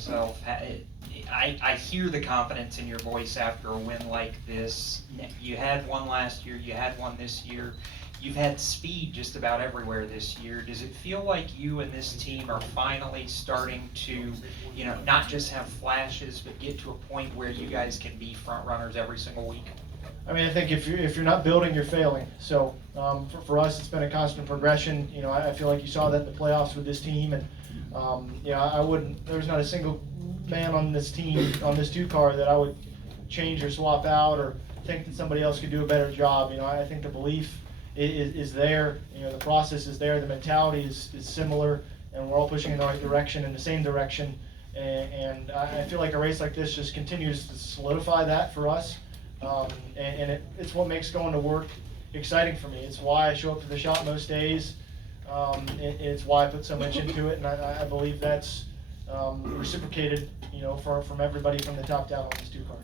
yourself. I hear the confidence in your voice after a win like this. You had one last year, you had one this year. You've had speed just about everywhere this year. Does it feel like you and this team are finally starting to, not just have flashes, but get to a point where you guys can be front runners every single week? I mean, I think if you're not building, you're failing. So for us, it's been a constant progression. I feel like you saw that in the playoffs with this team, and I wouldn't. There's not a single man on this team, on this 2-car, that I would change or swap out or think that somebody else could do a better job. I think the belief is there. The process is there. The mentality is similar, and we're all pushing in the right direction, in the same direction. And I feel like a race like this just continues to solidify that for us. It's what makes going to work exciting for me. It's why I show up to the shop most days. It's why I put so much into it, and I believe that's reciprocated, from everybody from the top down on this 2-car.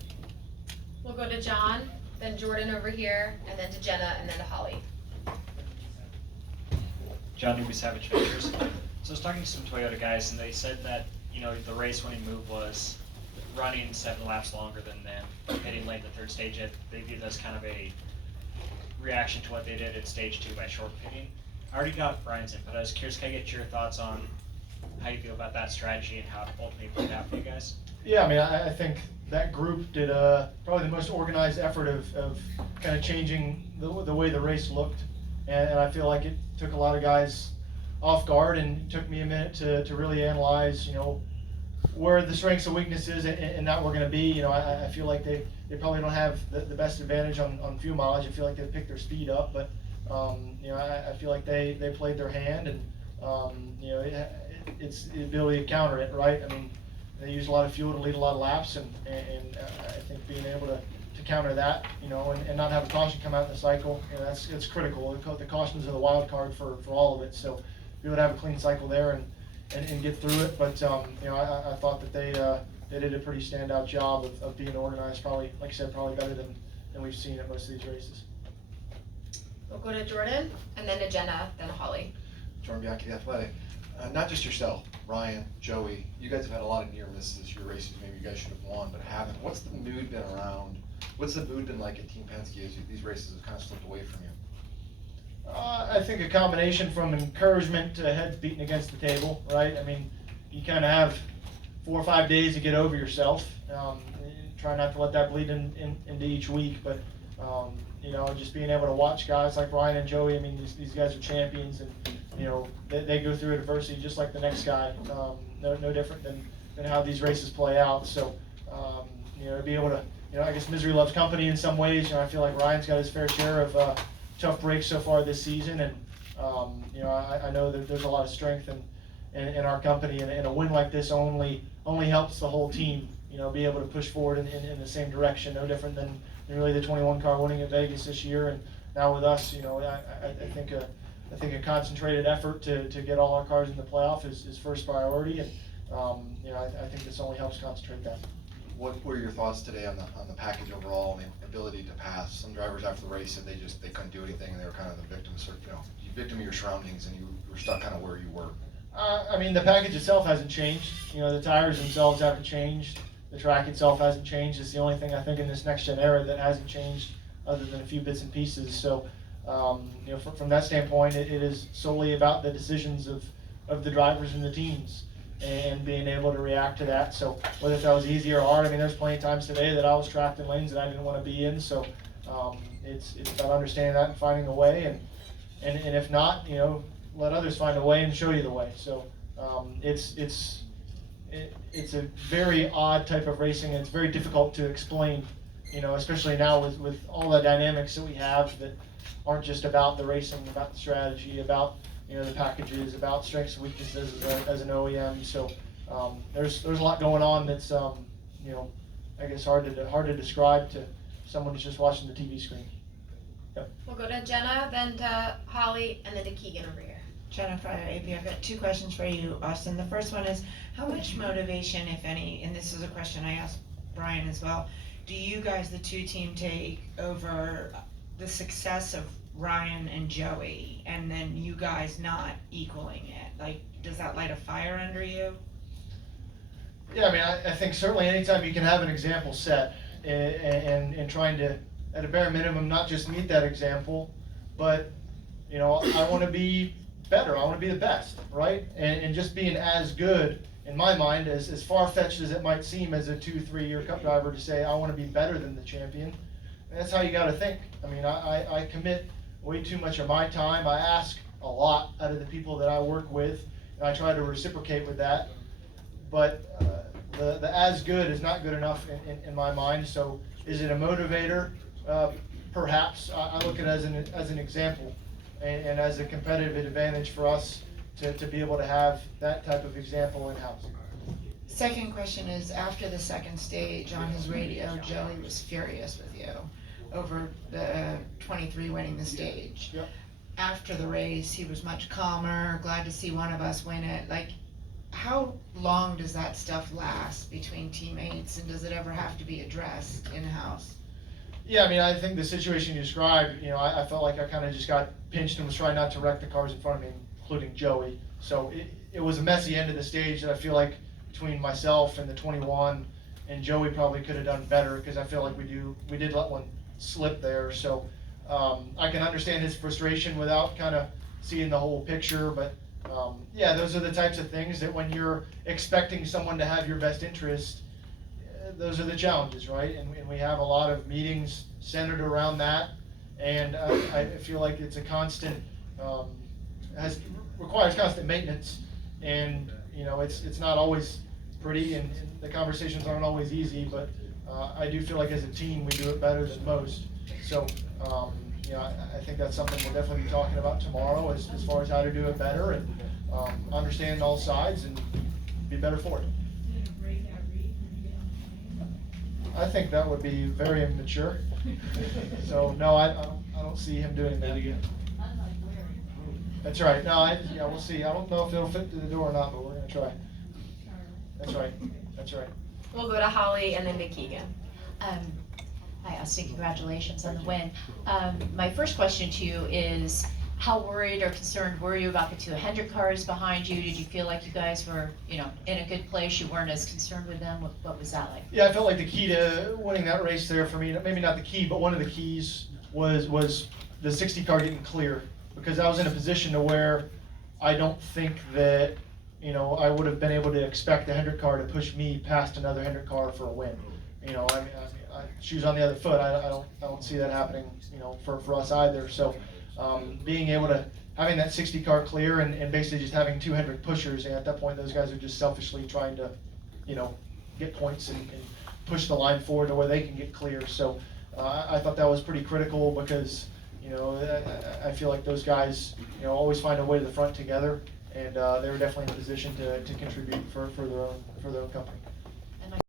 We'll go to John, then Jordan over here, and then to Jenna, and then to Holly. John Newby, Savage Ventures. So I was talking to some Toyota guys, and they said that, the race-winning move was running 7 laps longer than them, hitting late in the third stage. They viewed that as kind of a reaction to what they did at stage 2 by short pitting. I already got Brian's input. I was curious, can I get your thoughts on how you feel about that strategy and how it ultimately played out for you guys? Yeah, I mean, I think that group did probably the most organized effort of kind of changing the way the race looked. And I feel like it took a lot of guys off guard, and it took me a minute to really analyze, where the strengths and weaknesses and that we're going to be. I feel like they probably don't have the best advantage on fuel mileage. I feel like they've picked their speed up, but I feel like they played their hand, and it's the ability to counter it, right? I mean, they use a lot of fuel to lead a lot of laps, and I think being able to counter that, and not have a caution come out in the cycle, it's critical. The cautions are the wild card for all of it. So we would have a clean cycle there and get through it. But I thought that they did a pretty standout job of being organized. Probably, like I said, probably better than we've seen at most of these races. We'll go to Jordan, and then to Jenna, then to Holly. Jordan Bianchi, The Athletic. Not just yourself, Ryan, Joey, you guys have had a lot of near misses your races. Maybe you guys should have won, but haven't. What's the mood been around? What's the mood been like at Team Penske as these races have kind of slipped away from you? I think a combination from encouragement to heads beating against the table, right? I mean, you kind of have 4 or 5 days to get over yourself. Try not to let that bleed into each week, but just being able to watch guys like Ryan and Joey. I mean, these guys are champions, and they go through adversity just like the next guy. No different than how these races play out. So to be able to, I guess misery loves company in some ways. I feel like Ryan's got his fair share of tough breaks so far this season, and I know that there's a lot of strength in our company, and a win like this only helps the whole team, be able to push forward in the same direction. No different than really the 21-car winning at Vegas this year, and now with us, I think a concentrated effort to get all our cars in the playoff is first priority, and I think this only helps concentrate that. What were your thoughts today on the package overall and the ability to pass? Some drivers after the race said they couldn't do anything, and they were kind of the victims, you victim of your surroundings, and you were stuck kind of where you were. I mean, the package itself hasn't changed. The tires themselves haven't changed. The track itself hasn't changed. It's the only thing I think in this next-gen era that hasn't changed, other than a few bits and pieces. So, from that standpoint, it is solely about the decisions of the drivers and the teams, and being able to react to that. So whether that was easy or hard, I mean, there's plenty of times today that I was trapped in lanes that I didn't want to be in. So it's about understanding that and finding a way, and if not, let others find a way and show you the way. So it's a very odd type of racing, and it's very difficult to explain, especially now with all the dynamics that we have that aren't just about the racing, about the strategy, about the packages, about strengths and weaknesses as an OEM. So there's a lot going on that's I guess hard to describe to someone who's just watching the TV screen. Yep. We'll go to Jenna, then to Holly, and then to Keegan over here. Jennifer, AP, I've got 2 questions for you, Austin. The first one is, how much motivation, if any, and this is a question I asked Brian as well, do you guys, the 2 team, take over the success of Ryan and Joey, and then you guys not equaling it? Like, does that light a fire under you? Yeah, I mean, I think certainly anytime you can have an example set and trying to, at a bare minimum, not just meet that example, but, you know, I want to be better. I want to be the best, right? And just being as good, in my mind, as far-fetched as it might seem as a 2-3 year Cup driver to say, I want to be better than the champion. And that's how you got to think. I mean, I commit way too much of my time. I ask a lot out of the people that I work with, and I try to reciprocate with that. But the as good is not good enough in my mind. So is it a motivator? Perhaps. I look at it as an example and as a competitive advantage for us to be able to have that type of example in-house. Second question is, after the second stage on his radio, Joey was furious with you over the 23 winning the stage. Yep. After the race, he was much calmer, glad to see one of us win it. Like, how long does that stuff last between teammates, and does it ever have to be addressed in-house? Yeah, I mean, I think the situation you described, you know, I felt like I kind of just got pinched and was trying not to wreck the cars in front of me, including Joey. So it was a messy end of the stage that I feel like between myself and the 21 and Joey probably could have done better, because I feel like we did let one slip there. So I can understand his frustration without kind of seeing the whole picture, but yeah, those are the types of things that when you're expecting someone to have your best interest, those are the challenges, right? And we have a lot of meetings centered around that, and I feel like it's a constant, requires constant maintenance, and you know, it's not always pretty, and the conversations aren't always easy, but I do feel like as a team we do it better than most. So you know, I think that's something we'll definitely be talking about tomorrow as far as how to do it better and understand all sides and be better for it. I think that would be very immature. So no, I don't see him doing that again. That's right. No, yeah, we'll see. I don't know if it'll fit through the door or not, but we're gonna try. That's right. That's right. We'll go to Holly and then to Keegan. Hi, Austin, congratulations on the win. My first question to you is, how worried or concerned were you about the two Hendrick cars behind you? Did you feel like you guys were, you know, in a good place? You weren't as concerned with them? What was that like? Yeah, I felt like the key to winning that race there for me, maybe not the key, but one of the keys was the 60 car getting clear, because I was in a position to where I don't think that, you know, I would have been able to expect the Hendrick car to push me past another Hendrick car for a win. You know, I mean, shoes on the other foot. I don't see that happening, you know, for us either. So being able to, having that 60 car clear and basically just having two Hendrick pushers, and at that point those guys are just selfishly trying to, you know, get points and push the line forward to where they can get clear. So I thought that was pretty critical, because, you know, I feel like those guys, you know, always find a way to the front together, and they were definitely in a position to contribute for their own company.